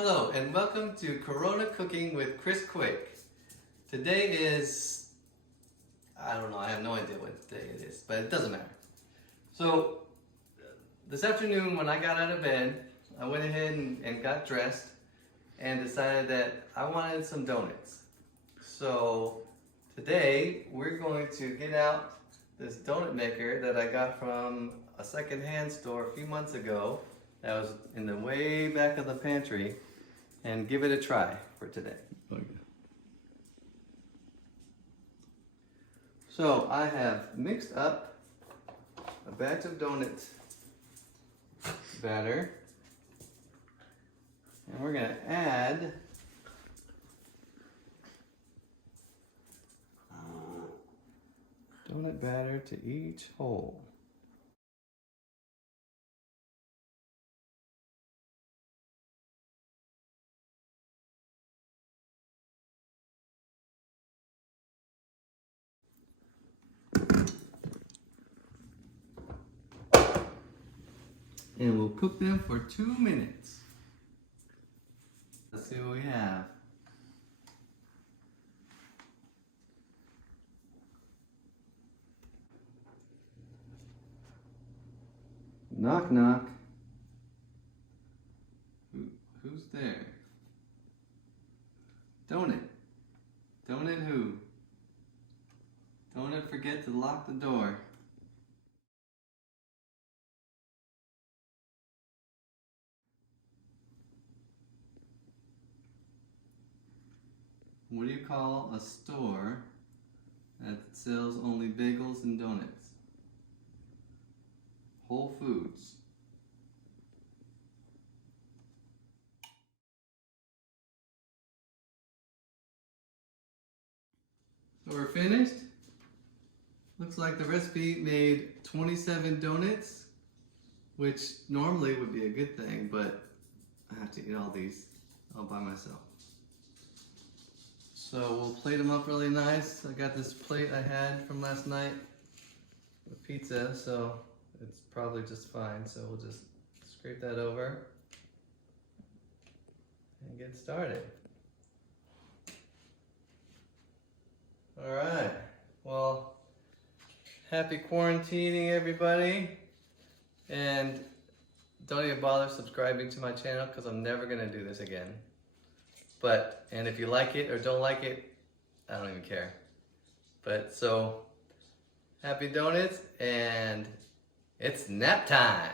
Hello and welcome to Corona Cooking with Chris Quick. Today is, I don't know, I have no idea what day it is, but it doesn't matter. So this afternoon when I got out of bed, I went ahead and got dressed and decided that I wanted some donuts. So today we're going to get out this donut maker that I got from a secondhand store a few months ago that was in the way back of the pantry and give it a try for today. Okay. So I have mixed up a batch of donut batter and we're going to add donut batter to each hole. And we'll cook them for 2 minutes. Let's see what we have. Knock knock. Who's there? Donut. Donut who? Don't forget to lock the door. What do you call a store that sells only bagels and donuts? Whole Foods. So we're finished. Looks like the recipe made 27 donuts, which normally would be a good thing, but I have to eat all these all by myself. So we'll plate them up really nice. I got this plate I had from last night with pizza, so it's probably just fine. So we'll just scrape that over and get started. All right, well, happy quarantining everybody, and don't even bother subscribing to my channel because I'm never gonna do this again. And if you like it or don't like it, I don't even care. But so, happy donuts, and it's nap time.